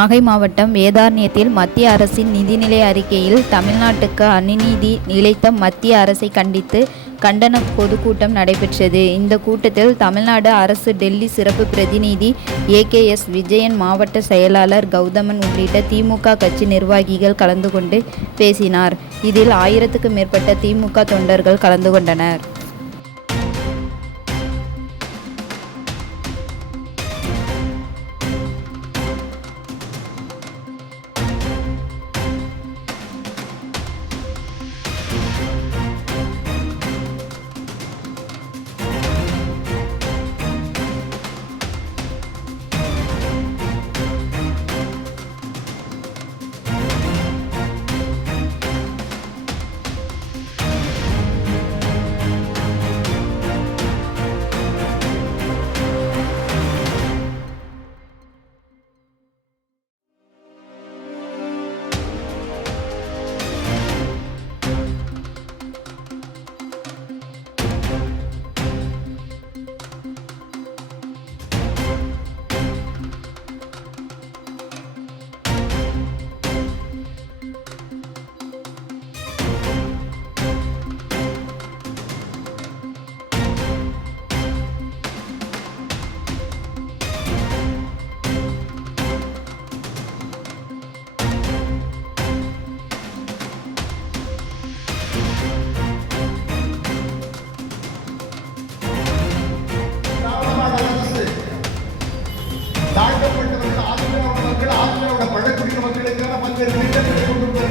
நாகை மாவட்டம் வேதாரண்யத்தில் மத்திய அரசின் நிதிநிலை அறிக்கையில் தமிழ்நாட்டுக்கு அநீதி இழைத்த மத்திய அரசை கண்டித்து கண்டன பொதுக்கூட்டம் நடைபெற்றது. இந்த கூட்டத்தில் தமிழ்நாடு அரசு டெல்லி சிறப்பு பிரதிநிதி AKS விஜயன், மாவட்ட செயலாளர் கௌதமன் உள்ளிட்ட திமுக கட்சி நிர்வாகிகள் கலந்து கொண்டு பேசினார். இதில் 1000க்கும் மேற்பட்ட திமுக தொண்டர்கள் கலந்து கொண்டனர்.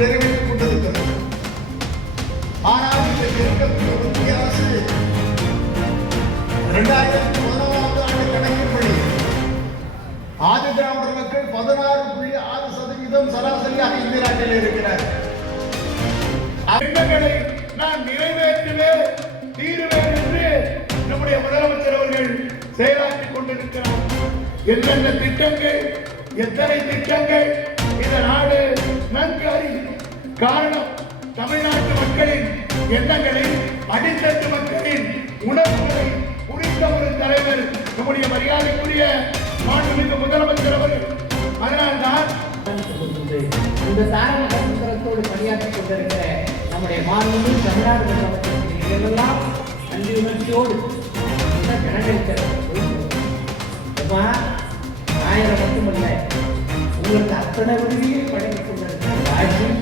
நிறைவேற்றிக் கொண்டிருக்கிறது. ஆனால் இன்றைக்கு இருக்கக்கூடிய மத்திய அரசு 2011ஆம் ஆண்டு கணக்கின்படி ஆதி திராவிடர் மக்கள் 16.6% சராசரியாக இந்திய நாட்டில் இருக்கிறார். திட்டங்களை நான் நிறைவேற்றவே தீருவேன் என்று நம்முடைய முதலமைச்சர் அவர்கள் செயலாற்றிக் கொண்டிருக்கிறார். என்னென்ன திட்டங்கள், எத்தனை திட்டங்கள் இந்த நாடு நன்கு அறியும். காரணம், தமிழ்நாட்டு மக்களின் எண்ணங்களை, அடித்தட்டு மக்களின் உணர்வுகளை புரிந்த ஒரு தலைவர் நம்முடைய மரியாதைக்குரிய மாண்புமிகு முதலமைச்சர் அவர்கள். அதனால்தான் இந்த தாரக சுந்தரத்தோடு பணியாற்றிக் கொண்டிருக்கிற நம்முடைய மாண்புமிகு தமிழ்நாடு முதலமைச்சர் எல்லாம் நன்றி உணர்ச்சியோடு ஆயிரம் மட்டுமல்ல, உங்களுக்கு அத்தனை வழியை படைத்துக் கொண்டிருக்கிற ராஜ்யம்